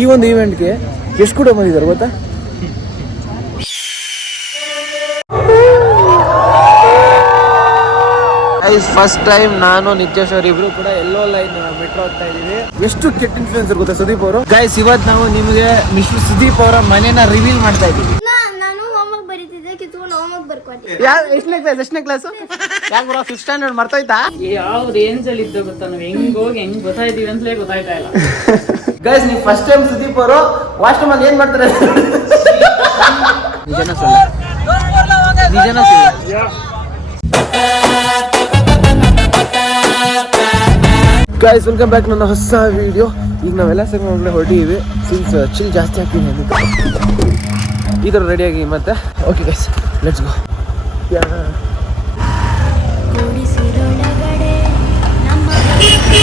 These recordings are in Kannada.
ಈ ಒಂದು ಈವೆಂಟ್ಗೆ ಎಷ್ಟು ಕೂಡ ಬಂದಿದ್ದಾರೆ ಗೊತ್ತಾ? ಫಸ್ಟ್ ಟೈಮ್ ನಾನು ನಿತ್ಯೇಶ್ ಅವ್ರ ಇಬ್ರು ಕೂಡ ಎಲ್ಲೋ ಲೈನ್ ಮೆಟ್ರೋ ಹೋಗ್ತಾ ಇದೀವಿ. ಎಷ್ಟು ಕೆಟ್ಟ ಇನ್ಫ್ಲೂಯೆನ್ಸರ್ ಗೊತ್ತಾ ಸುದೀಪ್ ಅವರು. ಗೈಸ್ ಇವತ್ತು ನಾವು ನಿಮಗೆ ಮಿಸ್ಟರ್ ಸುದೀಪ್ ಅವರ ಮನೆನ ರಿವೀಲ್ ಮಾಡ್ತಾ ಇದೀವಿ. ಎಷ್ಟನೇ ಕ್ಲಾಸ್? ಯಾಕೆ ಬ್ರೋ 5th ಸ್ಟ್ಯಾಂಡರ್ಡ್ ಮರ್ತೋಯ್ತಾ? ಯಾವ ರೇಂಜ್ ಅಲ್ಲಿ ಇದ್ದ ಗೊತ್ತಾ ನಾವು ಹೆಂಗ್ ಹೋಗಿ ಹೆಂಗ್ ಗೊತ್ತಾಯ್ತೀವಿ ಅಂತಲೇ ಗೊತ್ತಾಯ್ತಾ ಇಲ್ಲ. ಗೈಸ್ ನೀವು ಫಸ್ಟ್ ಟೈಮ್ ಸುದೀಪ್ ಅವರು ವಾಶ್ರೂಮ್ ಅಲ್ಲಿ ಏನ್ ಮಾಡ್ತಾರೆ? ನಿಜನ ಸುಳ್ಳ? ಗೈಸ್ ವೆಲ್ಕಮ್ ಬ್ಯಾಕ್ ನನ್ನ ಹೊಸ ವಿಡಿಯೋ. ಈಗ ನಾವೆಲ್ಲ ಸೇರಿ ಒಳ್ಳೆ ಹೊರಟಿವಿ. ಸಿನ್ಸ್ ಚಿಲ್ ಜಾಸ್ತಿ ಆಗ್ತೀನಿ ಈ ಥರ ರೆಡಿಯಾಗಿ ಮತ್ತೆ ಓಕೆ ಗೈಸ್ ಲೆಟ್ಸ್ ಗೋ.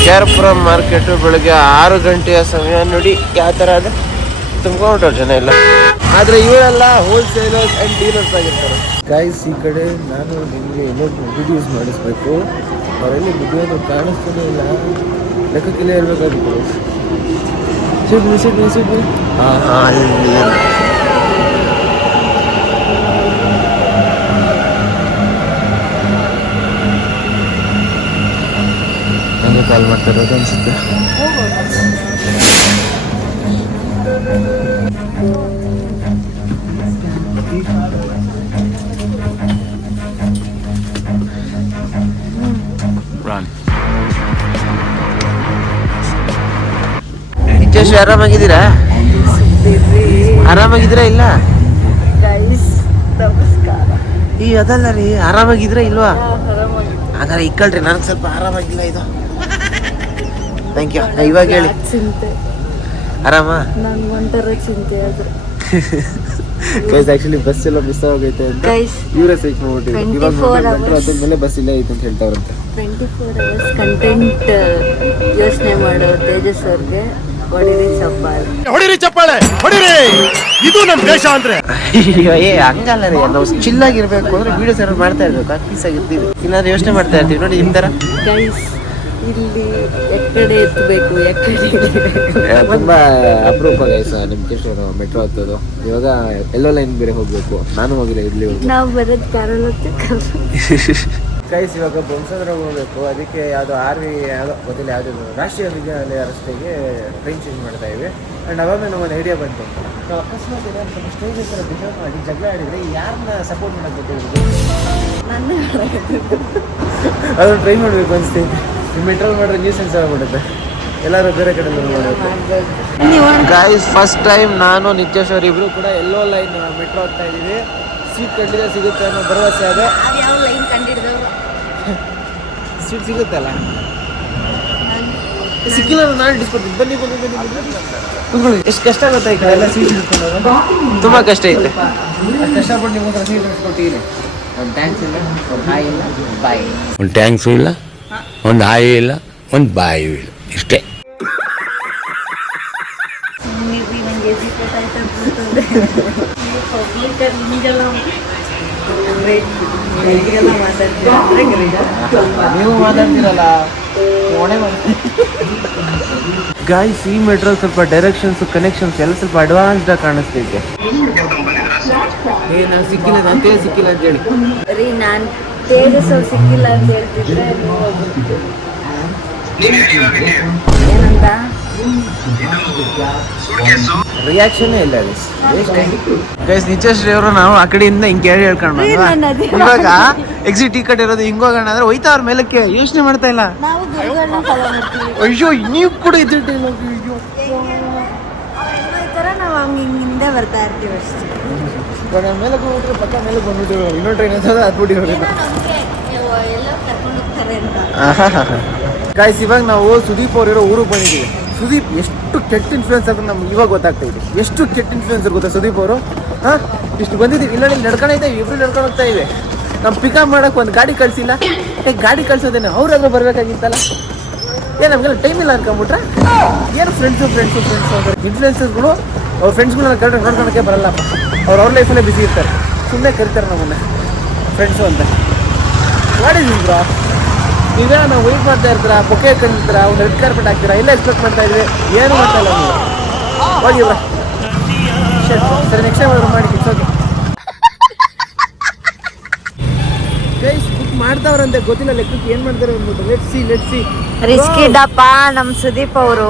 ಕೇರ್ಪುರ ಮಾರ್ಕೆಟು ಬೆಳಗ್ಗೆ 6 ಗಂಟೆಯ ಸಮಯ ನೋಡಿ ಯಾವ ಥರ ಅದೇ ತುಂಬ್ಕೊಂಡ್ರು ಜನ ಇಲ್ಲ. ಆದರೆ ಇವರೆಲ್ಲ ಹೋಲ್ಸೇಲರ್ಸ್ ಆ್ಯಂಡ್ ಡೀಲರ್ಸ್ ಆಗಿರ್ತಾರೆ. ಗೈಸ್ ಈ ಕಡೆ ನಾನು ನಿಮಗೆ ಇನ್ನೊಂದು ಬುದ್ಧಿ ಯೂಸ್ ಮಾಡಿಸ್ಬೇಕು. ಅವರೆಲ್ಲಿ ಬುದ್ಧಿಯನ್ನು ಕಾಣಿಸ್ತಾನೆ ಇಲ್ಲ, ಲೆಕ್ಕಕ್ಕಿಲ್ಲೇ ಇರಬೇಕಾಗಿತ್ತು. ಸಿಡ್ನಿ ನನಗೆ ಕಾಲ್ ಮಾಡ್ತಾ ಇರೋದು ಅನಿಸುತ್ತೆ. ನಿತ್ಯೇಶ್ ಆರಾಮಾಗಿದ್ದೀರಾ? ಆರಾಮಾಗಿದ್ದೀರಾ ಇಲ್ಲ? ಈ ಅದಲ್ಲ ರೀ, ಆರಾಮಾಗಿದ್ದೀರಾ ಇಲ್ವಾ? ಹಾಗಾದ್ರೆ ಇಕ್ಕಳ್ರಿ, ನನಗೆ ಸ್ವಲ್ಪ ಆರಾಮಾಗಿಲ್ಲ ಇದು. Thank you. ಇವಾಗ ಹೇಳಿ ಆರಾಮ? ಗೈಸ್ ಆಕ್ಚುಲಿ ಬಸ್ ಎಲ್ಲ ಮಿಸ್ ಆಗೋಗೈತೆ ಅಂತ ಇವರೇ ಸೈಕ್ ಮಾಡ್ಬಿಟ್ಟಿದ್ರು. ಇವಾಗ ಅದಾದ್ಮೇಲೆ ಬಸ್ ಇಲ್ಲೇ ಐತೆ ಅಂತ ಹೇಳ್ತಾವ್ರಂತೆ. 24 hours ಕಂಟೆಂಟ್ ಯೋಚನೆ ಮಾಡೋ ತೇಜಸ್ ಅವ್ರಿಗೆ ಹೊಡಿರಿ ಚಪ್ಪಾಳೆ ಹೊಡಿರಿ. ಇದು ನಮ್ಮ ದೇಶ ಅಂದ್ರೆ ಹಂಗಲ್ಲ ರೀ, ನಾವು ಚಿಲ್ ಆಗಿರ್ಬೇಕು ಅಂದ್ರೆ ವಿಡಿಯೋಸ್ ಏನಾದ್ರು ಮಾಡ್ತಾ ಇರ್ಬೇಕು, ಪೀಸ್ ಆಗಿರ್ತೀವಿ. ಇಲ್ಲಾಂದ್ರೆ ಯೋಚನೆ ಮಾಡ್ತಾ ಇರ್ತೀವಿ ನೋಡಿ ನಿಮ್ ತರ. ಗೈಸ್ ಇಲ್ಲಿ ಎಕ್ಕಡೆ ಎತ್ತಬೇಕು, ತುಂಬಾ ಅಪರೂಪ ಗೈಸ್ ನಿಮ್ಗೆ ಮೆಟ್ರೋ ಹತ್ತೋದು. ಇವಾಗ ಎಲ್ಲೋ ಲೈನ್ ಬೇರೆ ಹೋಗ್ಬೇಕು. ನಾನು ಹೋಗಿಲ್ಲ ಇಲ್ಲಿ, ನಾವು ಬರೋದು ಕಾರಲ್ಲಿ. ಗೈಸ್ ಇವಾಗ ಬೊಮ್ಸಂದ್ರ ಹೋಗ್ಬೇಕು. ಅದಕ್ಕೆ ಯಾವುದೋ RV ಯಾವುದೋ ಗೊತ್ತಿಲ್ಲ, ಯಾವುದೋ ರಾಷ್ಟ್ರೀಯ ವಿದ್ಯಾಲಯ ರಸ್ತೆಗೆ ಟ್ರೈನ್ ಚೇಂಜ್ ಮಾಡ್ತಾ ಇವಿ. ಆ್ಯಂಡ್ ಅವಾಗ ನಮ್ಮೊಂದು ಐಡಿಯಾ ಬಂತು, ನಾವು ಅಕಸ್ಮಾತ್ ಏನಾದ್ರು ಸ್ವಲ್ಪ ಸ್ಟೇಜ್ ಥರ ಬಿಹೇವ್ ಮಾಡಿ ಜಗಳ ಆಡಿದರೆ ಯಾರನ್ನ ಸಪೋರ್ಟ್ ಮಾಡೋಕ್ಕೆ ಗೊತ್ತಿರೋದು ಅದನ್ನು ಟ್ರೈ ಮಾಡಬೇಕು ಅನಿಸ್ತೈತೆ. ನಿಮ್ಮ ಮೆಟ್ರೋಲ್ ಮಾಡಿದ್ರೆ ನ್ಯೂಸ್ ಸೆನ್ಸ್ ಆಗಿಬಿಡುತ್ತೆ, ಎಲ್ಲರೂ ಬೇರೆ ಕಡೆ ಮಾಡಬೇಕು. ಗೈಸ್ ಫಸ್ಟ್ ಟೈಮ್ ನಾನು ನಿತ್ಯೇಶ್ ಅವ್ರ ಇಬ್ರು ಕೂಡ ಎಲ್ಲೋ ಲೈನ್ ಮೆಟ್ರೋ ಹೋಗ್ತಾ ಇದ್ದೀವಿ. ಸೀಟ್ ಕಂಡಿದ್ರೆ ಸಿಗುತ್ತೆ ಅನ್ನೋ ಭರವಸೆ ಅದೇ. ಸೀಟ್ ಸಿಗುತ್ತಲ್ಲ, ಸಿಕ್ಕಿಲ್ಲ ನಾನು ಡಿಸ್ಕೊಡ್ತೀನಿ. ಬನ್ನಿ ಕುತ್ಕೊಳ್ಳಿ. ಎಷ್ಟು ಕಷ್ಟ ಆಗುತ್ತೆ ಈ ಕಡೆ ಎಲ್ಲ ಸೀಟ್ ಹಿಡ್ಕೊಂಡು, ತುಂಬ ಕಷ್ಟ ಐತೆ. ಅಷ್ಟು ಕಷ್ಟಪಟ್ಟು ನಿಮ್ಗೆ ಸೀಟ್ ಹಿಡ್ಸ್ಕೊಟ್ಟಿರಿ. ಒಂದು ಟ್ಯಾಂಕ್ಸ್ ಇಲ್ಲ, ಒಂದು ಹಾಯಿ ಇಲ್ಲ, ಬಾಯಿ. ಒಂದು ಟ್ಯಾಂಕ್ಸು ಇಲ್ಲ, ಒಂದು ಹಾಯಿ ಇಲ್ಲ, ಒಂದು ಬಾಯಿ ಇಲ್ಲ, ಇಷ್ಟೇ. ನೀವು ಮಾತಾಡ್ತೀರಲ್ಲ ಗಾಯ್ಸ್. ಈ ಮೆಟ್ರೋ ಸ್ವಲ್ಪ ಡೈರೆಕ್ಷನ್ಸ್ ಕನೆಕ್ಷನ್ಸ್ ಎಲ್ಲ ಸ್ವಲ್ಪ ಅಡ್ವಾನ್ಸ್ಡ್ ಆಗಿ ಕಾಣಿಸ್ತೈತೆ. ನಾನು ಸಿಕ್ಕಿಲ್ಲ, ನಾನು ತೇಜ್ ಸಿಕ್ಕಿಲ್ಲ ಅಂತ ಹೇಳಿ ರೀ, ನಾನು ತೇಜಸ್ ಅವ್ರು ಸಿಕ್ಕಿಲ್ಲ ಅಂತ ಹೇಳ್ತಿದ್ರೆ ಏನಂತ ರಿಯಾಕ್ಷನೇ ಇಲ್ಲ ಗೈಸ್. ನಿತ್ಯೇಶ್ ಅವರು ನಾವು ಆ ಕಡೆಯಿಂದ ಹಿಂಗೆ ಹೇಳ್ಕೊಂಡು ಇವಾಗ ಎಕ್ಸಿಟ್ ಟಿಕೆಟ್ ಇರೋದು ಹಿಂಗೋಗೋಣ ಅಂದ್ರೆ ಹೋಯ್ತಾ ಅವ್ರ ಮೇಲಕ್ಕೆ ಯೋಚನೆ ಮಾಡ್ತಾ ಇಲ್ಲ. ಅಯ್ಯೋ ನೀವು ಕೂಡ ಇದ್ದಿಟ್ಟಿಲ್ಲ. ನಾವು ಹಿಂದಿಂದ ಬರ್ತಾ ಇರ್ತೀವಿ ಅಷ್ಟೇ. ಮೇಲಕ್ಕೆ ಹೋಗ್ಬಿಟ್ರೆ ಪಕ್ಕ ಮೇಲಕ್ಕೆ ಬಂದ್ಬಿಟ್ಟು ಇನ್ನೊಂದು ಟ್ರೈನ್ ಅಂತ ಹತ್ಬಿಟ್ಟಿರೋದು. ಗಾಯ್ಸ್ ಇವಾಗ ನಾವು ಸುದೀಪ್ ಅವರಿರೋ ಊರಿಗೆ ಬಂದಿದ್ದೀವಿ. ಸುದೀಪ್ ಎಷ್ಟು ಕೆಟ್ಟ ಇನ್ಫ್ಲೂಯೆನ್ಸ್ ಅಂತ ನಮ್ಗೆ ಇವಾಗ ಗೊತ್ತಾಗ್ತಾ ಇದೆ. ಎಷ್ಟು ಕೆಟ್ಟ ಇನ್ಫ್ಲೂಯೆನ್ಸರ್ ಗೊತ್ತಾ ಸುದೀಪ್ ಅವರು. ಇಷ್ಟು ಬಂದಿದ್ದೀವಿ, ಇಲ್ಲ ನಡ್ಕೊಂಡು ಇದ್ದೇವೆ, ಇಬ್ರು ನಡ್ಕೊಂಡು ಹೋಗ್ತಾ ಇವೆ. ನಮ್ಮ ಪಿಕಪ್ ಮಾಡೋಕೆ ಒಂದು ಗಾಡಿ ಕಳಿಸಿಲ್ಲ. ಗಾಡಿ ಕಳ್ಸೋದೇನೆ ಅವ್ರಾದ್ರೂ ಬರಬೇಕಾಗಿತ್ತಲ್ಲ. ನಮಗೆಲ್ಲ ಟೈಮ್ ಇಲ್ಲ ಅನ್ಕೊಂಬಿಟ್ರೆ ಏನು ಫ್ರೆಂಡ್ಸು ಇನ್ಫ್ಲೂಯೆನ್ಸರ್ಸ್ಗಳು ಅವ್ರ ಫ್ರೆಂಡ್ಸ್ಗಳನ್ನ ನೋಡ್ಕೊಳಕ್ಕೆ ಬರಲ್ಲಪ್ಪ. ಅವ್ರ ಲೈಫಲ್ಲೇ ಬಿಸಿ ಇರ್ತಾರೆ, ಸುಮ್ಮನೆ ಕರಿತಾರೆ ನಮ್ಮನ್ನ ಫ್ರೆಂಡ್ಸು ಅಂತ. ಮಾಡಿದ್ದೀವಿ ಬ್ರೋ, ನೀವೇ ನಾವು ವೆಯ್ಟ್ ಮಾಡ್ತಾ ಇರ್ತೀರಾ, ಬೊಕ್ಕೆ ಕಂಡಿರ್ತೀರಾ, ಒಂದು ರೆಡ್ ಕಾರ್ಪೆಟ್ ಹಾಕ್ತೀರಾ, ಎಲ್ಲ ಎಕ್ಸ್ಪೆಕ್ಟ್ ಮಾಡ್ತಾ ಇದ್ವಿ, ಏನು ಮಾಡ್ತಾ ಇಲ್ಲ ನೀವು. ಹೋಗಿ ಬ್ರೋ. ಸರಿ ನೆಕ್ಸ್ಟ್ ಟೈಮ್ ಆದ್ರೂ ಮಾಡಿ ಇಟ್ಸ್ ಓಕೆ. ಗೈಸ್ ಬುಕ್ ಮಾಡ್ತಾವ್ರಂತೆ, ಗೊತ್ತಿಲ್ಲ ಲೆಕ್ಕಕ್ಕೆ ಏನು ಮಾಡ್ತಾರೆ ಅಂದ್ಬಿಟ್ಟು. ಲೆಟ್ಸ್ ಸಿ ರಿಸ್ಕ್ ಇಡಪ್ಪ ನಮ್ಮ ಸುದೀಪ್ ಅವರು.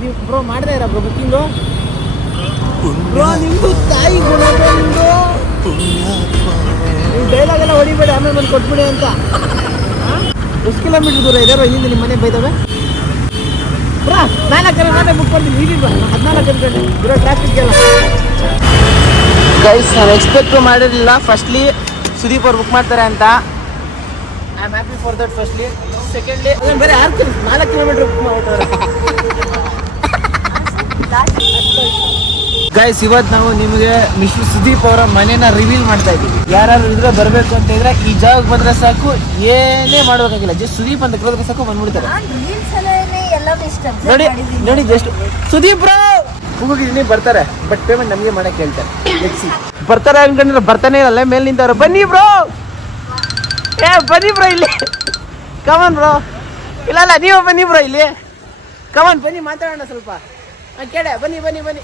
ನೀವು ಬ್ರೋ ಮಾಡ್ತಾ ಇರ ಬ್ರೋ ಬುಕ್ಕಿಂಗು. ಬ್ರೋ ನಿಮ್ದು ತಾಯಿ ಗುಣ ಬಂದು ನೀವು ಡೈಲಾಗ್ ಎಲ್ಲ ಹೊಡಿಬೇಡಿ, ಆಮೇಲೆ ಬಂದು ಕೊಟ್ಬಿಡಿ ಅಂತ. ಎಷ್ಟು ಕಿಲೋಮೀಟರ್ ದೂರ ಇದಾರೋ ಇಲ್ಲಿಂದ ನಿಮ್ಮ ಮನೆ ಬೈದಾವೆ ಬ್ರಾ? 4 ನಾನೇ ಬುಕ್ ಮಾಡ್ತೀನಿ, ಈಗಿಲ್ಲ 14 ಅನ್ಕೊಂಡು ಇರೋ ಟ್ರಾಫಿಕ್ಗೆಲ್ಲ. ಗೈಸ್ ನಾನು ಎಕ್ಸ್ಪೆಕ್ಟ್ ಮಾಡಿರಲಿಲ್ಲ ಫಸ್ಟ್ಲಿ ಸುದೀಪ್ ಅವ್ರು ಬುಕ್ ಮಾಡ್ತಾರೆ ಅಂತ. I am happy for that firstly. Secondly ಬೇರೆ 4 ಕಿಲೋಮೀಟರ್ ಬುಕ್ ಮಾಡ್ತಾರೆ. ಗೈಸ್ ಇವತ್ತು ನಾವು ನಿಮಗೆ ಮಿಸ್ಟರ್ ಸುದೀಪ್ ಅವರ ಮನೇನ ರಿವೀಲ್ ಮಾಡ್ತಾ ಇದ್ದೀವಿ. ಯಾರು ಇದ್ರೆ ಬರಬೇಕು ಅಂತ ಇದ್ರೆ ಈ ಜಾಗಕ್ಕೆ ಬಂದ್ರೆ ಸಾಕು, ಏನೇ ಮಾಡ್ಬೇಕಾಗಿಲ್ಲ, ಜಸ್ಟ್ ಸುದೀಪ್ ಅಂತ ಕೇಳಿದ್ರೆ ಸಾಕು ಬಂದ್ಬಿಡ್ತಾರೆ. ನೋಡಿ ನೋಡಿ ಜಸ್ಟ್ ಸುದೀಪ್ ಬ್ರೋ ಕೂಗಿದ್ದೀನಿ ಬರ್ತಾರೆ, ಬಟ್ ಪೇಮೆಂಟ್ ನಮಗೆ ಮಾಡಕ್ಕೆ ಹೇಳ್ತಾರೆ. ಬರ್ತಾರೆ ಅನ್ಕೊಂಡ್ರೆ ಬರ್ತಾನೆ ಇರಲ್ಲ, ಮೇಲೆ ನಿಂತವ್ರೆ ಬನ್ನಿ ಬ್ರೋ, ಬನ್ನಿ ಬ್ರೋ ಇಲ್ಲಿ, ಕಮನ್ ಬ್ರೋ. ಇಲ್ಲ ನೀವು ಬನ್ನಿ ಬ್ರೋ ಇಲ್ಲಿ, ಕಮನ್ ಬನ್ನಿ ಮಾತಾಡೋಣ ಸ್ವಲ್ಪ. ಕೇಳ ಬನ್ನಿ ಬನ್ನಿ ಬನ್ನಿ.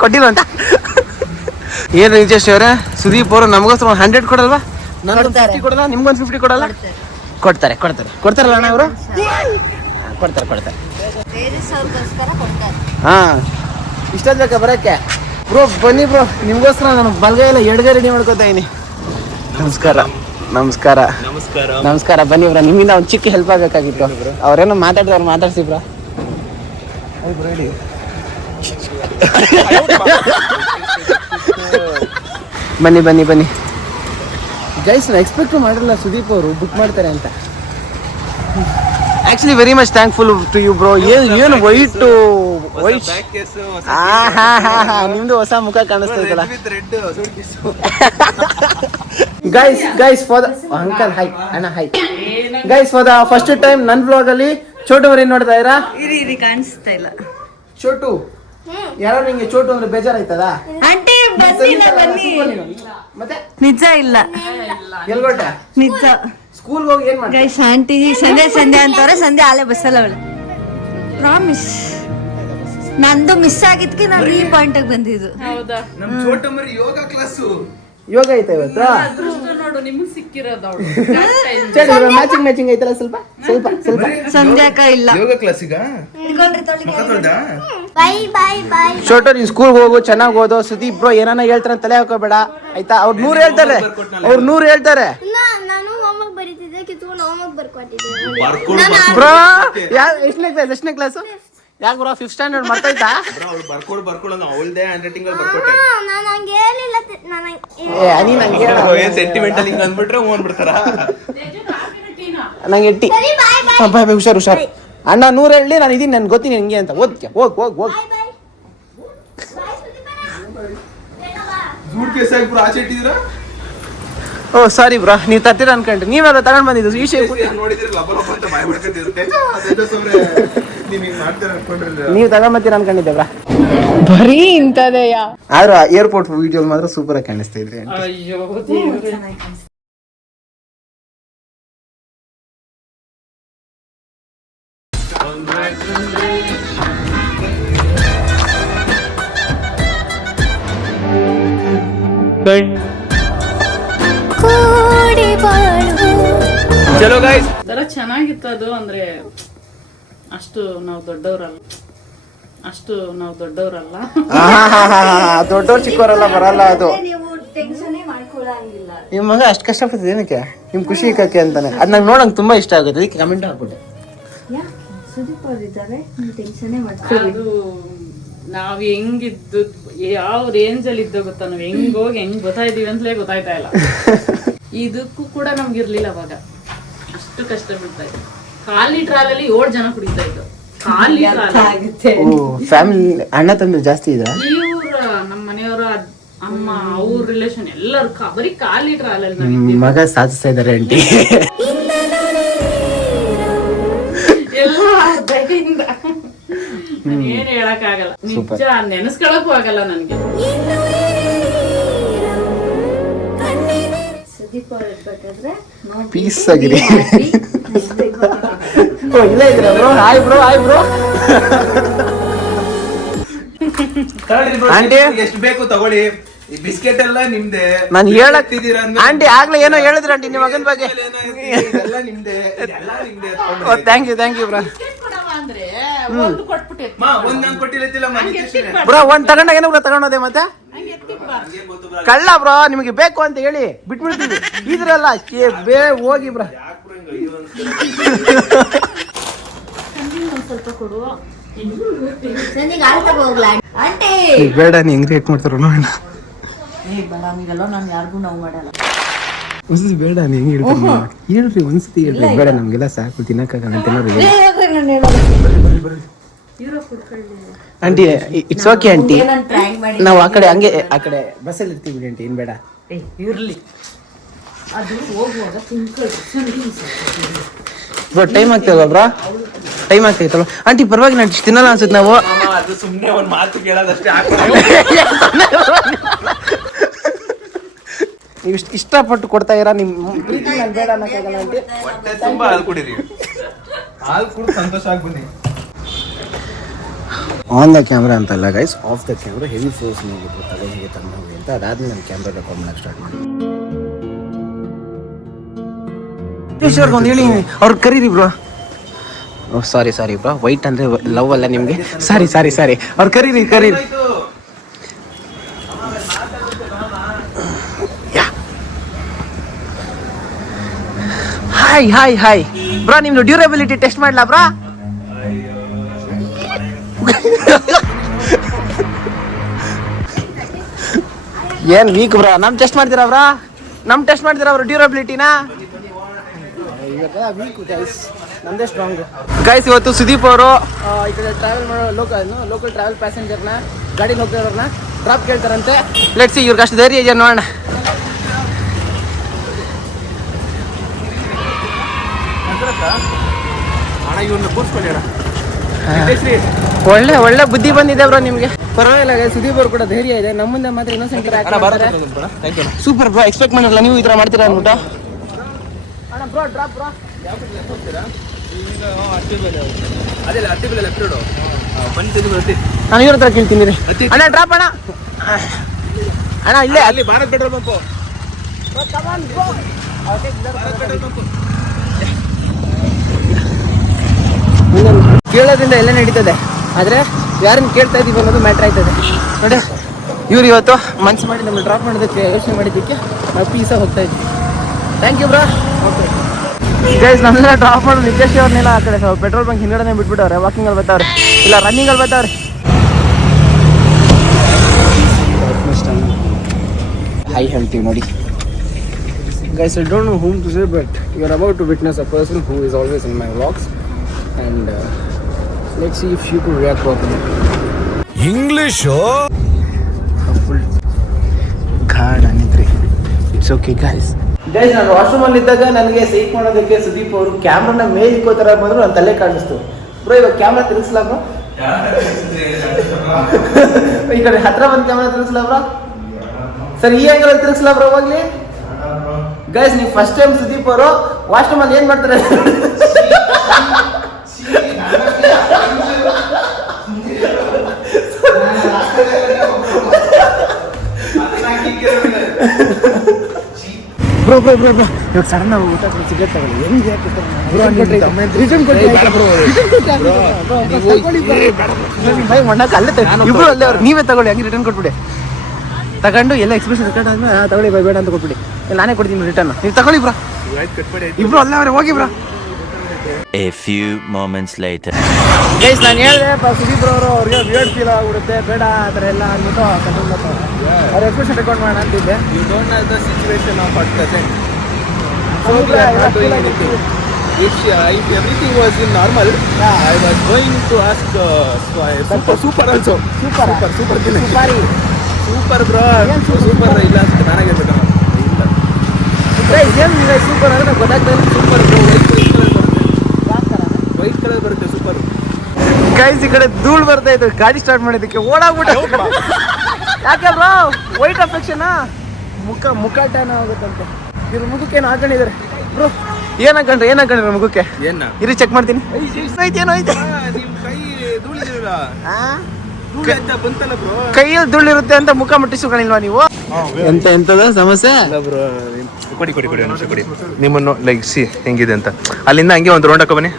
ಕೊಟ್ಟಿಲ್ಲ ಅಂತ ಏನು ನಿಜೇಶ್ ಅವರೇ, ಸುದೀಪ್ ಅವರು ನಮಗೋಸ್ಕರ 100 ಕೊಡಲ್ವಾ? ನನಗೊಂದು 50 ಕೊಡಲ್ಲ, ನಿಮ್ಗೊಂದು 50 ಕೊಡಲ್ಲ? ಕೊಡ್ತಾರಲ್ಲ ಅಣ್ಣ ಅವರು? ಕೊಡ್ತಾರೆ. ಹಾ ಇಷ್ಟೊತ್ತು ಬೇಕಾ ಬರೋಕ್ಕೆ? ಬ್ರೋ ಬನ್ನಿ ಬ್ರೋ, ನಿಮ್ಗೋಸ್ಕರ ನಾನು ಬಲ್ಗೈ ಎಲ್ಲ ಎಡಗೈ ರೆಡಿ ಮಾಡ್ಕೋತಾ ಇದೀನಿ. ನಮಸ್ಕಾರ ಬನ್ನಿ ಬ್ರೋ, ನಿಮ್ಮಿಂದ ಒಂದು ಚಿಕ್ಕ ಹೆಲ್ಪ್ ಆಗಬೇಕಾಗಿತ್ತು. ಅವ್ರೇನೋ ಮಾತಾಡಿದ್ರು, ಮಾತಾಡ್ಸಿ ಬ್ರೋ. ಬನ್ನಿ ಗೈಸ್, ನಾನು ಎಕ್ಸ್ಪೆಕ್ಟ್ ಮಾಡಿರಲಿಲ್ಲ ಸುದೀಪ್ ಅವರು ಬುಕ್ ಮಾಡ್ತಾರೆ ಅಂತ. Actually very much thankful to you bro. ಏನು ವೈಟ್ ನಿಮ್ದು ಹೊಸ ಮುಖ ಕಾಣಿಸ್ತೈತಲ್ಲ. Guys for the uncle hi ಅಣ್ಣ hi. Guys for the first time ನನ್ನ ಬ್ಲಾಗ್ ಅಲ್ಲಿ ಚೋಟು ಅವ್ರು ಏನ್ ನೋಡ್ತಾ ಇರಾ? ಕಾಣಿಸ್ತಾ ಇಲ್ಲ. ಚೋಟು ಯಾರು ನಿಂಗೆ ಚೋಟು ಅಂದ್ರೆ ಬೇಜಾರಾಯ್ತದ? ಆಂಟಿ ಮತ್ತೆ ನಿಜ ಇಲ್ಲ, ಎಲ್ಗೊಟ್ಟೆ ನಿಜ. ಸ್ಕೂಲ್ ಹೋಗಿ ಏನ್ ಮಾಡಿ ಗೈಸ್ ಆಂಟಿ ಸಂಧ್ಯಾ ಅಂತವ್ರೆ. ಸಂಧ್ಯಾ ಆಲೆ ಬಸ್ಸಲ್ಲ ಅವಳು, ಪ್ರಾಮಿಸ್. ನಂದು ಮಿಸ್ ಆಗಿದ್ಕೆ ನಾನು ಈ ಪಾಯಿಂಟ್ ಬಂದಿದ್ದು. ಹೌದಾ? ನಮ್ ಚೋಟ ಮರಿ ಯೋಗ ಕ್ಲಾಸು ಯೋಗ ಐತೆ ಇವತ್ತು. ಅದೃಷ್ಟ ನೋಡು ನಿಮ್ಗೆ ಸಿಕ್ಕಿರೋದು ಅವಳು. ಮ್ಯಾಚಿಂಗ್ ಐತಲ್ಲ ಸ್ವಲ್ಪ. ಸಂಧ್ಯಾಕ ಇಲ್ಲ. ಯೋಗ ಕ್ಲಾಸಿಗ ಚೋಟು ನೀನ್ ಸ್ಕೂಲ್ ಹೋಗು, ಚೆನ್ನಾಗಿ ಓದೋ. ಸುದೀಪ್ ಬ್ರೋ ಏನಾನ ಹೇಳ್ತಾರೆ ತಲೆ ಹಾಕೋಬೇಡ ಆಯ್ತಾ? ಅವ್ರು 100 ಹೇಳ್ತಾರೆ, ನಾನು ಹೋಮ್ವರ್ಕ್ ಬರೀತಿದ್ದೆ, ಕಿತ್ಕೊಂಡು ಹೋಮ್ವರ್ಕ್ ಬರ್ಕೊಟ್ಟಿದ್ದೆ. ಬ್ರೋ ಎಷ್ಟನೇ ಕ್ಲಾಸು? ಯಾಕೆ ಬ್ರೋ 5th ಸ್ಟ್ಯಾಂಡರ್ಡ್ ಮರ್ತಾಯ್ತಾ? ಬರ್ಕೊಳ್ಳೋಣ ಅವಳದೇ ಹ್ಯಾಂಡ್ ರೈಟಿಂಗ್ ಅಲ್ಲಿ ಬರ್ಕೊಟ್ಟೆ. ನಾನು ಹಂಗೆ ಹೇಳಿಲ್ಲ, ನೀನ್ ನಂಗೆ ಏನ್ ಸೆಂಟಿಮೆಂಟಲ್ ಹಿಂಗ್ ಅಂದ್ಬಿಟ್ರೆ ಹೋಗ್ಬಿಡ್ತಾರ. ನಂಗೆ ಎಟ್ಟಿ ಬಾಯ್ ಹುಷಾರು. ಅಣ್ಣ 100 ಹೇಳಿ, ನಾನು ಇದೀನಿ, ನನ್ಗೆ ಗೊತ್ತೀನಿ ಹೆಂಗೆ ಅಂತ. ಹೋಗ್ ಜೂಡ್ ಕೇಸ್ ಆಗಿ ಆಚೆ ಇಟ್ಟಿದ್ದೀರಾ? ಓ ಸಾರಿ ಬ್ರೋ, ನೀವು ತರ್ತೀರ ಅನ್ಕೊಂಡ್ರಿ. ನೀವೆಲ್ಲ ತಗೊಂಡ್ ಬಂದಿದ್ದು ಈ ಶೇಪ್. ನೋಡಿದ್ರೆ ಲಬ್ಬ ಅಂತ ಬಾಯ್ ಮಾಡ್ಕೊಂಡಿರುತ್ತೆ. ನೀವು ತಗೊಂಬತ್ತೀರ ಅನ್ಕೊಂಡಿದ್ದೆ ಬ್ರಾ. ಬರೀ ಇಂಥದೆಯಾ? ಆದ್ರೂ ಏರ್ಪೋರ್ಟ್ ವಿಡಿಯೋ ಮಾತ್ರ ಸೂಪರ್ ಆಗಿ ಕಾಣಿಸ್ತಾ ಇದ್ರಿ. ಅಯ್ಯೋ ದೇವ್ರೆ. ಚಲೋ ಗೈಸ್, ಅದರ ಚೆನ್ನಾಗಿತ್ತು ಅದು. ಅಂದ್ರೆ ಅಷ್ಟು ನಾವು ದೊಡ್ಡವರಲ್ಲ. ದೊಡ್ಡವ್ರು ಚಿಕ್ಕವರೆಲ್ಲ ಬರಲ್ಲ ಅದು. ನೀವು ಟೆನ್ಷನ್ ಮಾಡ್ಕೊಳ್ಳಂಗಿಲ್ಲ. ನಿಮ್ ಮಗ ಅಷ್ಟು ಕಷ್ಟಪಡ್ತಿದ್ದೆ ಏನಕ್ಕೆ? ನಿಮ್ ಖುಷಿ ಇಕ್ಕಕ್ಕೆ ಅಂತಾನೆ. ಅದ್ ನಂಗೆ ನೋಡಂಗ್ ತುಂಬಾ ಇಷ್ಟ ಆಗುತ್ತೆ, ಅದಕ್ಕೆ ಕಮೆಂಟ್ ಹಾಕ್ಬಿಟ್ಟೆ. ಸುದೀಪ್ ಅವ್ರಿದ್ದಾರೆ, ನೀವು ಟೆನ್ಷನ್ ಮಾಡ್ಕೊಳ್ಳಿ. ಅದು ನಾವ್ ಹೆಂಗಿದ್ದು ಯಾವ ರೇಂಜ್ ಅಲ್ಲಿ ಇದ್ದೋ ಗೊತ್ತಾ, ನಾವ್ ಹೆಂಗ್ ಬರ್ತಾ ಇದೀವಿ ಅಂತಲೇ ಗೊತ್ತಾಯ್ತಾ ಇಲ್ಲ. ಇದಕ್ಕೂ ಕೂಡ ನಮ್ಗಿರ್ಲಿಲ್ಲ ಅವಾಗ, ಅಷ್ಟು ಕಷ್ಟ ಬಿಡ್ತಾ ಇತ್ತು. ಖಾಲಿ ಟ್ರಾಲಲ್ಲಿ 7 ಜನ ಕುಡಿತಾ ಇದ್ದು. ಖಾಲಿ ಫ್ಯಾಮಿಲಿ ಅಣ್ಣ ತಂದ್ರೆ ಜಾಸ್ತಿ ಇದ್ರ? ಇವ್ರ ನಮ್ಮ ಮನೆಯವರ ಅಮ್ಮ, ಅವ್ರ ರಿಲೇಷನ್ ಎಲ್ಲರೂ ಬರೀ ಖಾಲಿ ಟ್ರಾಲಲ್ಲಿ ಮಗ ಸಾಧಿಸ್ತಾ ಇದಾರೆ ಆಂಟಿ. ಎಲ್ಲ ದಯೆಯಿಂದ ಏನ್ ಹೇಳಕ್ ಆಗಲ್ಲ, ನಿಜ ನೆನೆಸ್ಕೊಳಕ್ಕೂ ಆಗಲ್ಲ ನನ್ಗೆ. ಸುದೀಪ್ ಅವ್ರು ಇರ್ಬೇಕಾದ್ರೆ ಪೀಸ್ ಆಗಿರಿ. ಇಲ್ಲೇ ಇದ್ದೀರಾ bro? Hi bro, hi bro. Aunty ಎಷ್ಟು ಬೇಕು ತಗೊಳ್ಳಿ. ಈ ಬಿಸ್ಕೆಟ್ ಎಲ್ಲ ನಿಮ್ದೆ. ನಾನು ಹೇಳಕ್ ಇದ್ದೀರಾ ಆಂಟಿ ಆಗ್ಲೇ ಏನೋ ಹೇಳಿದ್ರು ಆಂಟಿ ನಿಮ್ಮ ಮಗನ ಬಗ್ಗೆ. ಇದೆಲ್ಲ ನಿಮ್ದೆ, ಇದೆಲ್ಲ ನಿಮ್ದೆ. Thank you bro. ಅಂದ್ರೆ ಒಂದು ಕೊಟ್ಬಿಟ್ಟೆ ಒಂದ್ ನಾನು ಕೊಟ್ಟಿಲ್ಲ ಬ್ರೋ ಒಂದ್ ತಗೊಂಡಾಗ ಏನೋ ಬ್ರೋ ತಗೊಂಡೋದೆ ಮತ್ತೆ ಕಳ್ಳ ಬ್ರೋ. ನಿಮಗೆ ಬೇಕು ಅಂತ ಹೇಳಿ ಬಿಟ್ಬಿಡ್ತೀವಿ. ಇದ್ರಲ್ಲ ಹೋಗಿ ಬ್ರೋ. ಸ್ವಲ್ಪ ಕೊಡು. ನನಗೆ ಹಾಲು ತಗೋ ಹೋಗ್ಲಾ ಆಂಟಿ? ಬೇಡ ನೀ ಹೆಂಗ್ ರೇಟ್ ಮಾಡ್ತಾರ ನೋಡೋಣ. ಆರಾಮಿಗಲ್ಲ, ನಾನು ಯಾರಿಗೂ ನಾವು ಮಾಡಲ್ಲ. ಒಂದ್ಸತಿ ಬೇಡ ನೀ ಹೆಂಗ್ ಹೇಳ್ರಿ ಒಂದ್ಸತಿ ಹೇಳ್ರಿ. ಬೇಡ ನಮ್ಗೆಲ್ಲ ಸಾಕು ತಿನ್ನಕ್ಕಾಗಲ್ಲ ಅಂತ ಆಂಟಿ. ಇಟ್ಸ್ ಓಕೆ ಆಂಟಿ, ನಾವು ಆ ಕಡೆ ಹಂಗೆ ಆ ಕಡೆ ಬಸ್ಸಲ್ಲಿ ಇರ್ತೀವಿ ಆಂಟಿ. ಏನ್ ಬೇಡ ಇರ್ಲಿ, ಅದು ಹೋಗುವಾಗ ಬ್ರೋ. ಟೈಮ್ ಆಗ್ತೇವಲ್ಲ ಬ್ರೋ? ಟೈಮ್ ಆಗ್ತೈತಲ್ಲ ಆಂಟಿ? ಪರವಾಗಿ ನಾನು ತಿನ್ನಲ್ಲ ಅನ್ಸುತ್ತೆ ನಾವು. ಅದು ಸುಮ್ನೆ ಒಂದ್ ಮಾತು ಕೇಳೋದಷ್ಟೇ. ನೀವು ಇಷ್ಟಪಟ್ಟು ಕೊಡ್ತಾ ಇರ ನಿಮ್ಮ ಪ್ರೀತಿ ನಾನು ಬೇಡ ಅನ್ನಕ್ಕಾಗಲ್ಲ ಆಂಟಿ. ಹೊಟ್ಟೆ ತುಂಬಾ ಹಾಲು ಕುಡೀರಿ. ಹಾಲು ಕುಡಿದು ಸಂತೋಷ ಆಗ್ಬನ್ನಿ. ಆನ್ ದ ಕ್ಯಾಮ್ರಾ ಅಂತಲ್ಲ guys, of the camera heavy force ನೋಡ್ಬಿಟ್ಟು ತಲೆ ಹೀಗೆ ತಗೊಂಡೋಗಿ ಅಂತ. ಅದಾದ್ಮೇಲೆ ನಾನು ಕ್ಯಾಮ್ರಾ ರೆಕಾರ್ಡ್ ಮಾಡಕ್ಕೆ ಸ್ಟಾರ್ಟ್ ಮಾಡಿ. ಒಂದು ಹೇಳಿ ಅವ್ರು ಕರೀರಿ ಬ್ರೋ. ಓಹ್ ಸಾರಿ ಬ್ರೋ, ವೈಟ್ ಅಂದ್ರೆ ಲವ್ ಅಲ್ಲ ನಿಮಗೆ. ಸಾರಿ ಅವ್ರು ಕರೀರಿ. Hi bro. ನಿಮ್ದು ಡ್ಯೂರಬಿಲಿಟಿ ಟೆಸ್ಟ್ ಮಾಡ್ಲಾ ಬ್ರೋ? ಏನ್ ವೀಕ್ ಬ್ರೋ? ಟೆಸ್ಟ್ ಮಾಡ್ತೀರಾ ಬ್ರೋ? ಟೆಸ್ಟ್ ಮಾಡ್ತೀರಾ ಬ್ರೋ ಡ್ಯೂರಬಿಲಿಟಿನ? ನಮ್ದೇ ಸ್ಟ್ರಾಂಗ್ ಗೈಸ್. ಇವತ್ತು ಸುದೀಪ್ ಅವರು ಈ ಕಡೆ ಟ್ರಾವೆಲ್ ಮಾಡೋ ಲೋಕಲ್ ಟ್ರಾವೆಲ್ ಪ್ಯಾಸೆಂಜರ್ನ ಗಾಡಿಲಿ ಹೋಗ್ತಾರವ್ರನ್ನ ಡ್ರಾಪ್ ಕೇಳ್ತಾರಂತೆ. ಲೆಟ್ಸ್ ಸಿ ಇವ್ರಿಗೆ ಅಷ್ಟು ಧೈರ್ಯ ಇದೆ ನೋಡೋಣ. ಒಳ್ಳೆ ಬುದ್ಧಿ ಬಂದಿದೆ ಬ್ರೋ ನಿಮ್ಗೆ. ಪರವಾಗಿಲ್ಲ ಸುದೀಪ್ ಅವರು ಕೂಡ ಧೈರ್ಯ ಇದೆ. ನಮ್ಮ ಮುಂದೆ ಮಾತ್ರ ಇನ್ನೊಸೆಂಟ್ ಸೂಪರ್ ಬ್ರೋ. ಎಕ್ಸ್ಪೆಕ್ಟ್ ಮಾಡಲ್ಲ ನೀವು ಈ ತರ ಮಾಡ್ತೀರಾ ಅಂದ್ಬಿಟ್ಟು. Bro drop bro. ನಾನು ಇವ್ರ ಹತ್ರ ಕೇಳ್ತೀನಿ ರೀ. ಅಣ್ಣ ಡ್ರಾಪ್ ಅಣ್ಣ. ಇಲ್ಲೇ ಅಲ್ಲಿ ಭಾರತ್ ಪೆಟ್ರೋಲ್ ಬಂಕು. ಕೇಳೋದ್ರಿಂದ ಎಲ್ಲ ನಡೀತದೆ, ಆದ್ರೆ ಯಾರನ್ನ ಕೇಳ್ತಾ ಇದೀವಿ ಅನ್ನೋದು ಮ್ಯಾಟ್ರ್ ಆಯ್ತದೆ ನೋಡಿ. ಇವ್ರು ಇವತ್ತು ಮನ್ಸು ಮಾಡಿ ನಮ್ಮನ್ನು ಡ್ರಾಪ್ ಮಾಡೋದಕ್ಕೆ ಯೋಚನೆ ಮಾಡಿದ್ದಕ್ಕೆ ನಾವು ಪೀಸಾಗಿ ಹೋಗ್ತಾ ಇದ್ವಿ. Thank you bro. Okay guys, ನಮ್ಮೆಲ್ಲ ಡ್ರಾಪ್ ಮಾಡೋ ನಿಜೇಶ್ ಅವ್ರನ್ನೆಲ್ಲ ಆ ಕಡೆ ಪೆಟ್ರೋಲ್ ಬಂಕ್ ಹಿಂದ್ಗಡೆ ಬಿಟ್ಬಿಟ್ಟವ್ರೆ. ವಾಕಿಂಗಲ್ಲಿ ಬರ್ತಾವ್ರೆ, ಇಲ್ಲ ರನ್ನಿಂಗಲ್ಲಿ ಬರ್ತಾವ್ರೆ. ಹೈ ಹೇಳ್ತೀವಿ ನೋಡಿ guys. I don't know whom to say, but you are about to witness a person who is always in my vlogs, and let's see if you could react properly. English full ಗಾಡ್ ಅನ್ನಿದ್ರಿ. It's okay guys. ನಾನು ವಾಶ್ರೂಮಲ್ಲಿ ಇದ್ದಾಗ ನನಗೆ ಸೈಕ್ ಮಾಡೋದಕ್ಕೆ ಸುದೀಪ್ ಅವರು ಕ್ಯಾಮ್ರಾನ ಮೇಲೆ ಇಕ್ಕೋತರ ಬಂದ್ರು. ನನ್ನ ತಲೆ ಕಾಣಿಸ್ತು ಬ್ರೋ. ಇವಾಗ ಕ್ಯಾಮ್ರಾ ತಿರುಗಿಸ್ಲಾ ಬ್ರೋ? ಈ ಕಡೆ ಹತ್ರ ಬಂದು ಕ್ಯಾಮ್ರಾ ತಿರುಗಿಸ್ಲಾ ಬ್ರೋ? ಸರ್ ಈ ಆಂಗಲ್ ತಿರುಗಿಸ್ಲಾ ಬ್ರೋ? ಹೋಗ್ಲಿ ಗೈಸ್, ನೀವು ಫಸ್ಟ್ ಟೈಮ್ ಸುದೀಪ್ ಅವರು ವಾಶ್ರೂಮಲ್ಲಿ ಏನ್ ಮಾಡ್ತಾರೆ? ಬ್ರೋ ಇವಾಗ ಸಡನ್ ಆಗಿ ಊಟ ಸಿಗರೇಟ್ ತಗೊಳ್ಳಿ. ಹೆಂಗೆ ಇಬ್ರು ಅಲ್ಲೇ ಅವ್ರು ನೀವೇ ತಗೊಳ್ಳಿ. ಹಂಗೆ ರಿಟರ್ನ್ ಕೊಟ್ಬಿಡಿ. ತಗೊಂಡು ಎಲ್ಲ ಎಕ್ಸ್ಪ್ರೆಷನ್ ರಿಟರ್ನ್ ಆದ್ಮೇಲೆ ತಗೊಳ್ಳಿ ಬೇಡ ಅಂತ ಕೊಟ್ಬಿಡಿ. ನಾನೇ ಕೊಡ್ತೀನಿ ರಿಟರ್ನ್, ನೀವು ತಗೊಳ್ಳಿ ಬ್ರೋ. ಇಬ್ರು ಅಲ್ಲೇ ಅವ್ರೆ, ಹೋಗಿ bro. A few moments later. Guys, ನಾನು ಹೇಳಿದೆ ಸುದೀಪ್ ಅವರು ಅವ್ರಿಗೆ ವಿಯರ್ಡ್ ಫೀಲ್ ಆಗ್ಬಿಡುತ್ತೆ, ಬೇಡ ಆ ಥರ ಎಲ್ಲ ಅಂದ್ಬಿಟ್ಟು ಅವ್ರ ಎಕ್ಸ್ಪ್ರೆಷನ್ ರೆಕಾರ್ಡ್ ಮಾಡೋಣ ಅಂತಿದ್ದೆ. You don't know the situation of at present. So we are not doing anything. If everything was in normal, I was going to ask super also. Super ಕಿನ್ನ. Super bro. Super ಇಲ್ಲ ಅಂತ ನಾನಾಗೆ ಹೇಳ್ಬೇಕು. ಇಲ್ಲ. ಗೈಸ್, ಏನು ನೀವು ಸೂಪರ್ ಅಂದ್ರೆ ಗೊತ್ತಾಗ್ತದೆ. Super bro. ವೈಟ್ ಕಲರ್ ಬರುತ್ತೆ ಸೂಪರ್. ಗೈಸ್, ಈ ಕಡೆ ಧೂಳು ಬರ್ತಾ ಇತ್ತು. ಗಾಡಿ ಸ್ಟಾರ್ಟ್ ಮಾಡಿದ್ದಕ್ಕೆ ಓಡಾಗ್ಬಿಟ್ಟು. ಯಾಕೆ ಬ್ರೋ? ವೈಟ್ ಅಫೆಕ್ಷನ್ ಮುಖ ಟ್ಯಾನ್ ಆಗುತ್ತಂತೆ. ಇವ್ರ ಮುಖಕ್ಕೇನು ಹಾಕೊಂಡಿದ್ದಾರೆ ಬ್ರೋ. ಏನ್ ಹಾಕೊಂಡ್ರೆ ಮುಖಕ್ಕೆ ಏನ ಇರಿ ಚೆಕ್ ಮಾಡ್ತೀನಿ. ಏನೋ ಐತೆ ನಿಮ್ ಕೈ ಧೂಳಿದಿರಲ್ಲ ಧೂಳಿ ಅಂತ ಬಂತಲ್ಲ ಬ್ರೋ. ಕೈಯಲ್ಲಿ ಧೂಳಿರುತ್ತೆ ಅಂತ ಮುಖ ಮುಟ್ಟಿಸ್ಕೊಂಡಿಲ್ವಾ ನೀವು? ಎಂತದ ಸಮಸ್ಯೆ? ಬ್ರೋ ಕೊಡಿ ಒಂದು ನಿಮಿಷ ಕೊಡಿ. ನಿಮ್ಮನ್ನು ಲೈಕ್ ಸಿ ಹೆಂಗಿದೆ ಅಂತ ಅಲ್ಲಿಂದ ಹಂಗೆ ಒಂದು ರೌಂಡ್ ಹಾಕೋ ಬನ್ನಿ.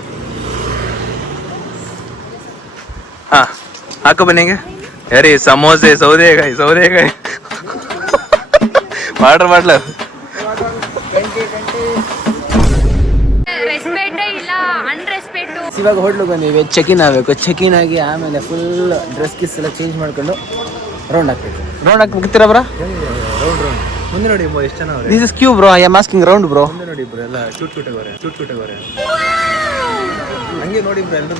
ಹಾ ಹಾಕೋ ಬನ್ನಿ ಹಿಂಗೆ. ಯಾರಿ ಸಮೋಸೆ ಸೌದೆಕಾಯಿ ಮಾಡ್ಲ ಇವಾಗ ಹೋಟ್ಲಿಗೆ ಬಂದಿವಿ, ಚೆಕಿನ್ ಆಗಬೇಕು. ಚೆಕಿನ್ ಆಗಿ ಆಮೇಲೆ ಫುಲ್ ಡ್ರೆಸ್ ಗಿಸ್ ಎಲ್ಲ ಚೇಂಜ್ ಮಾಡ್ಕೊಂಡು ರೌಂಡ್ ಹಾಕ್ಬೇಕು. ರೌಂಡ್ ಹಾಕಿ ಮುಗಿತೀರಾ ಬ್ರಾ? ರೌಂಡ್ ಮುಂದೆ ನೋಡಿ ಎಷ್ಟು ಜನ ಅವ್ರೆ. This is queue bro, I am asking round bro. ಮುಂದೆ ನೋಡಿ ಬ್ರೋ ಎಲ್ಲ ಚೂಟ್ ಕೊಟ್ಟವ್ರೆ ಹಂಗೆ ನೋಡಿ ಬ್ರೋ ಎಲ್ಲರೂ.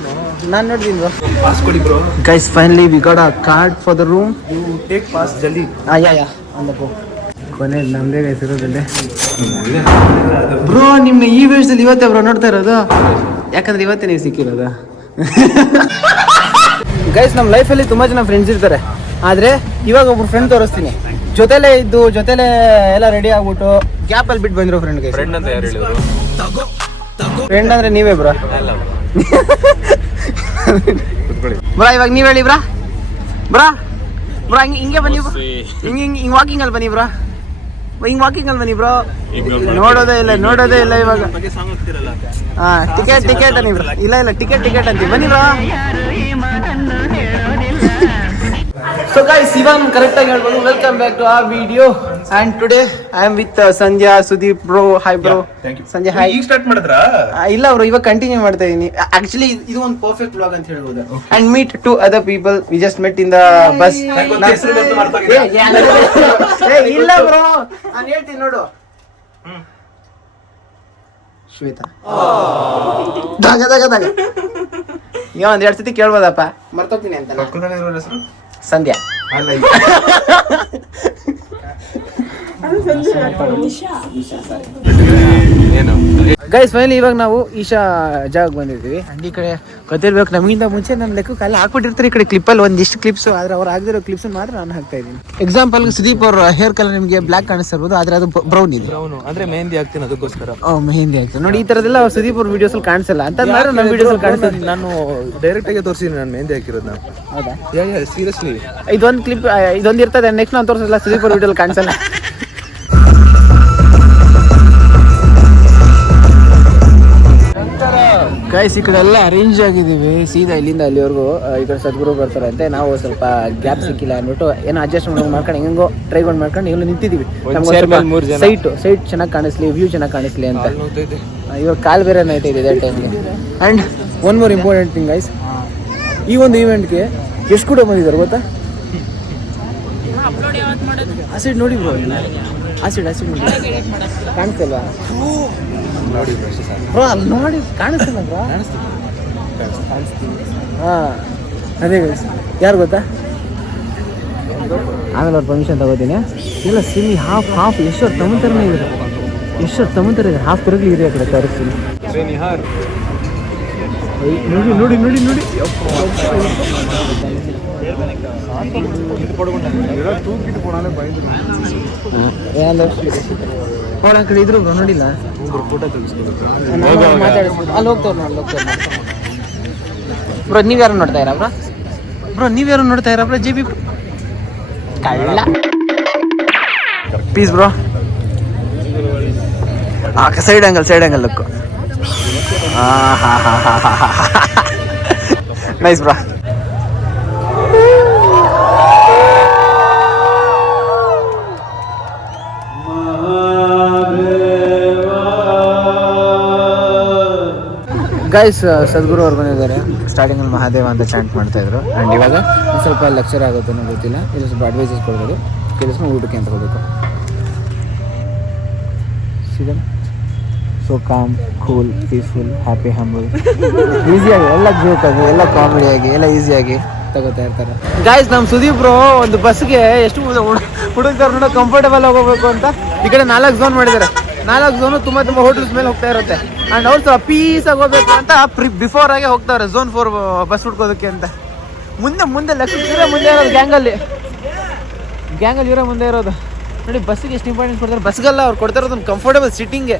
ನಾನು ನೋಡಿದ್ದೀನಿ ಬ್ರೋ. ಪಾಸ್ ಕೊಡಿ bro. Guys finally we got a card for the room. You take pass ಜಲ್ದಿ. Ya on the go. ಕೊನೆ ನಮ್ದೇ ಗೈಸ್ ಇರೋದಿಲ್ಲ ಬ್ರೋ. ನಿಮ್ಮ ಈ ವೇಷದಲ್ಲಿ ಇವತ್ತೇ ಬ್ರೋ ನೋಡ್ತಾ ಇರೋದು, ಯಾಕಂದ್ರೆ ಇವತ್ತೇ ನೀವು ಸಿಕ್ಕಿರೋದು. ಗೈಸ್ ನಮ್ಮ ಲೈಫಲ್ಲಿ ತುಂಬ ಜನ ಫ್ರೆಂಡ್ಸ್ ಇರ್ತಾರೆ, ಆದರೆ ಇವಾಗ ಒಬ್ರು ಫ್ರೆಂಡ್ ತೋರಿಸ್ತೀನಿ. ಜೊತೆಲೇ ಇದ್ದು ಜೊತೆಲೇ ಎಲ್ಲ ರೆಡಿ ಆಗ್ಬಿಟ್ಟು ಗ್ಯಾಪಲ್ಲಿ ಬಿಟ್ಟು ಬಂದಿರೋ ಫ್ರೆಂಡ್. ಗೈಸ್ ಫ್ರೆಂಡ್ ಅಂತ ಯಾರು ಹೇಳಿದ್ರು? ಫ್ರೆಂಡ್ ಅಂದ್ರೆ ನೀವೇ ಬ್ರೋ. ಬ್ರಾ ಇವಾಗ ನೀವ್ ಹೇಳಿ ಬ್ರಾ. ಹಿಂಗೆ ಬನ್ನಿ ಬ್ರೋ. ಹಿಂಗ್ ವಾಕಿಂಗ್ ಅಲ್ಲಿ ಬನ್ನಿ ಬ್ರೋ. ನೋಡೋದೇ ಇಲ್ಲ ಇವಾಗ. ಹಾ ಟಿಕೆಟ್ ಅನ್ನಿ ಬ್ರೋ. ಇಲ್ಲ ಟಿಕೆಟ್ ಅಂತೀವಿ ಬನ್ನಿ ಬ್ರೋ. ಸೊ ಗೈಸ್ ಇವಾಗ ಕರೆಕ್ಟ್ ಆಗಿ ಹೇಳ್ಬೋದು. Welcome back to our video and today I am with Sandhya, Sudeep bro. Hi bro. Sandhya hi. ಈಗ ಸ್ಟಾರ್ಟ್ ಮಾಡಿದ್ರಾ? ಇಲ್ಲ ಬ್ರೋ, ಇವಾಗ ಕಂಟಿನ್ಯೂ ಮಾಡ್ತಾ ಇದೀನಿ. ಆಕ್ಚುಲಿ ಇದು ಒಂದು ಪರ್ಫೆಕ್ಟ್ ವ್ಲಾಗ್ ಅಂತ ಹೇಳ್ಬೋದು. And meet to other people we just met in the bus. ಇಲ್ಲ ಬ್ರೋ, ನಾನು ಹೇಳ್ತೀನಿ ನೋಡು. ಶ್ವೇತಾ ನೀವು ಒಂದ್ 2 ಸತಿ ಕೇಳ್ಬೋದಪ್ಪ, ಮರ್ತೋಗ್ತೀನಿ ಅಂತ. ಸಂಧ್ಯಾ. ಗೈಸ್ ಫೈನಲಿ ಇವಾಗ ನಾವು ಈಶಾ ಜಾಗಕ್ಕೆ ಬಂದಿದ್ದೀವಿ. ಅಂಡ್ ಈ ಕಡೆ ಗೊತ್ತಿರ್ಬೇಕು ನಮಗಿಂತ ಮುಂಚೆ ನನ್ನ ಲೆಕ್ಕಕ್ಕೆ ಅಲ್ಲಿ ಹಾಕ್ಬಿಟ್ಟಿರ್ತಾರೆ ಈ ಕಡೆ ಕ್ಲಿಪ್ಪಲ್ಲಿ ಒಂದಿಷ್ಟು ಕ್ಲಿಪ್ಸ್. ಆದ್ರೆ ಅವ್ರು ಆಗದಿರೋ ಕ್ಲಿಪ್ಸ್ ಮಾತ್ರ ನಾನು ಹಾಕ್ತಾ ಇದ್ದೀನಿ. ಎಕ್ಸಾಂಪಲ್ ಸುದೀಪ್ ಅವ್ರ ಹೇರ್ ಕಲರ್ ನಿಮಗೆ ಬ್ಲಾಕ್ ಕಾಣಿಸ್ತಿರ್ಬೋದು, ಆದ್ರೆ ಅದು ಬ್ರೌನ್ ಇದೆ. ಅಂದ್ರೆ ಮೆಹಂದಿ ಆಗ್ತೀನಿ ಅದಕ್ಕೋಸ್ಕರ. ಮೆಹಂದಿ ಆಗ್ತದೆ ನೋಡಿ. ಈ ತರದೆಲ್ಲ ಅವ್ರು ಸುದೀಪ್ ಅವ್ರ ವಿಡಿಯೋಸ್ ಅಲ್ಲಿ ಕಾಣಿಸಲ್ಲ ಅಂತ ನಮ್ಮ ವಿಡಿಯೋಸ್ ಅಲ್ಲಿ ಕಾಣಿಸ್ತದೆ. ನಾನು ಡೈರೆಕ್ಟ್ ಆಗಿ ತೋರಿಸಿದ್ದೀನಿ ನಾನು ಮೆಹಂದಿ ಹಾಕಿರೋದು. ನಾನು ಹೌದಾ? ಸೀರಿಯಸ್ಲಿ ಇದೊಂದು ಕ್ಲಿಪ್ ಇದೊಂದು ಇರ್ತದೆ. ನೆಕ್ಸ್ಟ್ ನಾನು ತೋರಿಸಲ್ಲ, ಸುದೀಪ್ ಅವ್ರ ವಿಡಿಯೋಲಿ ಕಾಣಿಸಲ್ಲ. ಗೈಸ್ ಈ ಕಡೆ ಎಲ್ಲ ಅರೇಂಜ್ ಆಗಿದ್ದೀವಿ. ಸೀದಾ ಇಲ್ಲಿಂದ ಅಲ್ಲಿವರೆಗೂ ಈ ಕಡೆ ಸದ್ಗುರು ಬರ್ತಾರೆ ಅಂತೆ. ನಾವು ಸ್ವಲ್ಪ ಗ್ಯಾಪ್ ಸಿಕ್ಕಿಲ್ಲ ಅಂದ್ಬಿಟ್ಟು ಏನೋ ಅಡ್ಜಸ್ಟ್ ಮಾಡ್ಕೊಂಡು ಹೆಂಗೋ ಟ್ರೈಗೊಂಡ್ ಮಾಡ್ಕೊಂಡು ಎಲ್ಲ ನಿಂತಿದ್ದೀವಿ. ಸೈಟ್ ಚೆನ್ನಾಗಿ ಕಾಣಿಸ್ಲಿ, ವ್ಯೂ ಚೆನ್ನಾಗಿ ಕಾಣಿಸ್ಲಿ ಅಂತ. ಇವಾಗ ಕಾಲ್ ಬೇರೆ ನೈಟ್ ಇದೆ ಇದೇ ಟೈಮ್ಗೆ. And one more important thing guys, ಈ ಒಂದು ಈವೆಂಟ್ಗೆ ಎಷ್ಟು ಕೂಡ ಬಂದಿದ್ದಾರೆ ಗೊತ್ತಾ? ಆಸಿಡ್ ನೋಡಿ ಬ್ರೋ, ಆಸಿಡ್ ನೋಡಿ ಕಾಣಿಸ್ತಲ್ವಾ ಬ್ರೋ? ಅಲ್ಲಿ ನೋಡಿ ಕಾಣಿಸ್ತಲ್ಲ ಬ್ರೋ? ಹಾಂ ಅದೇ ಗೈಸ್. ಯಾರು ಗೊತ್ತಾ? ಆಮೇಲೆ ಅವ್ರ ಪರ್ಮಿಷನ್ ತಗೋತೀನಿ. ಇಲ್ಲ ಸಿಮಿ ಹಾಫ್ ಎಷ್ಟು ತಮ್ಮಂತರನೇ ಇದೆ, ಹಾಫ್ ಕರಗ್ಲಿ ಇದೆ ಆ ಕಡೆ ತರಿಸ್ತೀನಿ. ನೋಡಿ ಅವ್ರ ಆ ಕಡೆ ಇದ್ರು ಬ್ರೋ, ನೋಡಿಲ್ಲ? ಫೋಟೋ ತೆಗಿಸ್ಕೊಬೇಕು. ಅಲ್ಲಿ ಹೋಗ್ತವ್ರು ಬ್ರೋ. ನೀವ್ಯಾರು ನೋಡ್ತಾ ಇರ ಬ್ರೋ? ಜೆ ಬಿ ಕಳ್ಳ piece bro. Side angle look. Nice bro. Guys Sadhguru ಅವ್ರು ಬಂದಿದ್ದಾರೆ. ಸ್ಟಾರ್ಟಿಂಗಲ್ಲಿ ಮಹಾದೇವ ಅಂತ ಚಾಂಟ್ ಮಾಡ್ತಾ ಇದ್ರು. ಆ್ಯಂಡ್ ಇವಾಗ ಸ್ವಲ್ಪ ಲೆಕ್ಚರ್ ಆಗುತ್ತೆ ಅನ್ನೋ ಗೊತ್ತಿಲ್ಲ. ಇದು ಸ್ವಲ್ಪ ಅಡ್ವೈಸಸ್ ಕೊಡ್ಬೋದು, ಕೇಳಿಸ್ಕೊಂಡು ಊಟಕ್ಕೆ ಅಂತ ಹೋಗ್ಬೇಕು. So com, cool, peaceful, happy, humble. ಈಸಿಯಾಗಿ ಎಲ್ಲ ಜೋಕ್ ಆಗಿ, ಎಲ್ಲ ಕಾಮಿಡಿಯಾಗಿ, ಎಲ್ಲ ಈಸಿಯಾಗಿ ತಗೋತಾ ಇರ್ತಾರೆ. ಗಾಯ್ಸ್ ನಮ್ಮ ಸುದೀಪ್ ಬ್ರೋ ಒಂದು ಬಸ್ಗೆ ಎಷ್ಟು ಹುಡುಗರು ನೋಡೋ ಕಂಫರ್ಟಬಲ್ ಆಗಿ ಹೋಗ್ಬೇಕು ಅಂತ ಈ ಕಡೆ 4 ಝೋನ್ ಮಾಡಿದ್ದಾರೆ. 4 ಝೋನು ತುಂಬ ಹೋಟೆಲ್ಸ್ ಮೇಲೆ ಹೋಗ್ತಾ ಇರುತ್ತೆ. ಆ್ಯಂಡ್ ಅವ್ರು ಸ್ವಲ್ಪ ಪೀಸಾಗಿ ಹೋಗ್ಬೇಕು ಅಂತ ಬಿಫೋರ್ ಆಗಿ ಹೋಗ್ತಾವ್ರೆ ಝೋನ್ 4 ಬಸ್ ಹುಡ್ಕೋದಕ್ಕೆ ಅಂತ. ಮುಂದೆ ಲೆಕ್ಕ ಮುಂದೆ ಇರೋದು ಗ್ಯಾಂಗಲ್ಲಿ ಇವರೇ ಮುಂದೆ ಇರೋದು ನೋಡಿ. ಬಸ್ಸಿಗೆ ಎಷ್ಟು ಇಂಪಾರ್ಟೆನ್ಸ್ ಕೊಡ್ತಾರೆ. ಬಸ್ಗೆಲ್ಲ ಅವ್ರು ಕೊಡ್ತಾ ಇರೋದು ಒಂದು ಕಂಫರ್ಟಬಲ್ ಸಿಟ್ಟಿಂಗ್ಗೆ.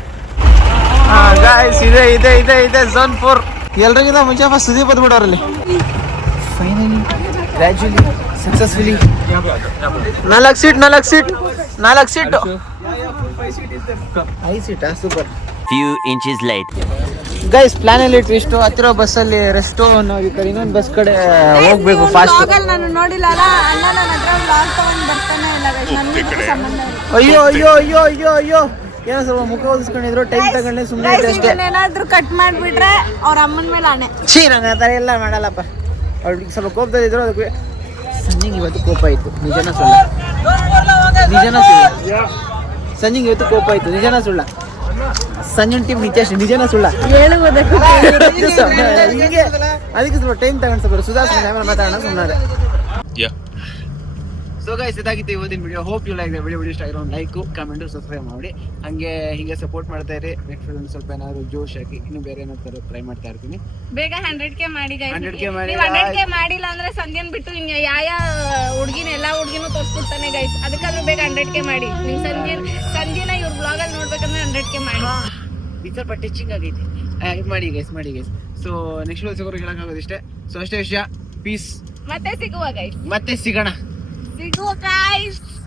ಗಾಯ್ಸ್ ಇದೆ ಇದೆ ಇದೆ ಇದೆ ಝೋನ್ 4 ಎಲ್ರಿಗಿಂತ ಮುಂಚೆ ಫಸ್ಟ್ ಸುದೀಪ್ ಬಂದ್ಬಿಡೋರಲ್ಲಿ ಫೈನಲಿ ಗ್ರ್ಯಾಜುಲಿ ಸಕ್ಸಸ್ಫುಲಿ 4 ಸೀಟ್ 5 ಸೀಟಾ super. Few inches later. Guys plan ಅಲ್ಲಿ ಟ್ವಿಸ್ಟ್ ಹತ್ತಿರ ಬಸ್ಸಲ್ಲಿ ರೆಸ್ಟೋ ನಾವು ಈ ಕಡೆ ಇನ್ನೊಂದು ಬಸ್ ಕಡೆ ಹೋಗ್ಬೇಕು ಫಾಸ್ಟ್. ನಾನು ನೋಡಿಲ್ಲ ಅಣ್ಣ ನನ್ನ ಹತ್ರ ಬ್ಲಾಗ್ ತಗೊಂಡ್ ಬರ್ತಾನೆ ಇಲ್ಲ ನನಗೆ ಸಂಬಂಧ ಇಲ್ಲ. ಅಯ್ಯೋ ಅಯ್ಯೋ ಅಯ್ಯೋ ಅಯ್ಯೋ ಅಯ್ಯೋ ಏನೋ ಸ್ವಲ್ಪ ಮುಖ ಓದಿಸ್ಕೊಂಡಿದ್ರು ಟೈಮ್ ತಗೊಂಡೆ ಸುಮ್ಮನೆ ಅಷ್ಟೇ. ಏನಾದ್ರೂ ಕಟ್ ಮಾಡ್ಬಿಟ್ರೆ ಅವ್ರ ಅಮ್ಮನ ಮೇಲೆ ಆಣೆ. ಛೀ ನಾನು ಆ ಥರ ಎಲ್ಲ ಮಾಡಲ್ಲಪ್ಪ. ಅವ್ಳಿಗೆ ಸ್ವಲ್ಪ ಕೋಪದಲ್ಲಿದ್ರು ಅದಕ್ಕೆ ಸಂಜಿಂಗ್ ಇವತ್ತು ಕೋಪ ಆಯಿತು. ನಿಜನ ಸುಳ್ಳ ಸಂಜಿಂಗ್ ಇವತ್ತು ಕೋಪ ಆಯಿತು. ನಿಜನ ಸುಳ್ಳ ಸಂಜನ್ ಟೀಮ್ ನಿಜನ ಸುಳ್ಳ ಹೇಳುವುದಕ್ಕೆ ಹಿಂಗೆ ಅದಕ್ಕೆ ಸ್ವಲ್ಪ ಟೈಮ್ ತಗೊಂಡು ಸ್ವಲ್ಪ ಸುಧಾರಿಸ್ಕೊಂಡು ಆಮೇಲೆ ಮಾತಾಡೋಣ ಸುಮ್ಮನೆ. ಸೊ ಗೈಸ್ ಇದಾಗಿತ್ತು ಇವತ್ತಿನ video. Hope you like video ಇಷ್ಟ ಆಗಿರೋ ಒಂದು ಲೈಕ್ ಕಮೆಂಟ್ ಸಬ್ಸ್ಕ್ರೈಬ್ ಮಾಡಿ ಹೀಗೆ ಸಪೋರ್ಟ್ ಮಾಡ್ತಾ ಇರಿ. ನೆಕ್ಸ್ಟ್ ಒಂದು ಸ್ವಲ್ಪ ಏನಾದ್ರು ಜೋಶ್ ಆಗಿ ಇನ್ನು ಬೇರೆ ಏನಾದ್ರು ಟ್ರೈ ಮಾಡ್ತಾ ಇರ್ತೀನಿ. ಬೇಗ 100K ಮಾಡಿ guys. 100K ಮಾಡಿ. ನೀವು 100K ಮಾಡಿಲ್ಲ ಅಂದ್ರೆ ಸಂಧ್ಯನ್ ಬಿಟ್ಟು ಇನ್ನು ಯಾವ ಹುಡುಗಿನ ಎಲ್ಲಾ ಹುಡುಗಿನೂ ತೋರಿಸ್ಬಿಡ್ತಾನೆ ಗೈಸ್. ಅದಕ್ಕಾದ್ರೂ ಬೇಗ 100K ಮಾಡಿ. ನಿಮ್ ಸಂಧ್ಯನ ಇವ್ರ ಬ್ಲಾಗ್ ಅಲ್ಲಿ ನೋಡ್ಬೇಕಂದ್ರೆ 100K ಮಾಡಿ. ಇದು ಸ್ವಲ್ಪ ಟಚಿಂಗ್ ಆಗೈತಿ. ಮಾಡಿ ಗೈಸ್. ಸೊ ನೆಕ್ಸ್ಟ್ ವಿಡಿಯೋ ಸಿಗೋರು ಹೇಳೋಕ್ಕಾಗೋದಿಷ್ಟೇ. ಸೊ ಅಷ್ಟೇ ವಿಷಯ. ಪೀಸ್. ಮತ್ತೆ ಸಿಗುವ ಗೈಸ್. ಮತ್ತೆ ಸಿಗೋಣ. ಸಿಗುವ ಗೈಸ್.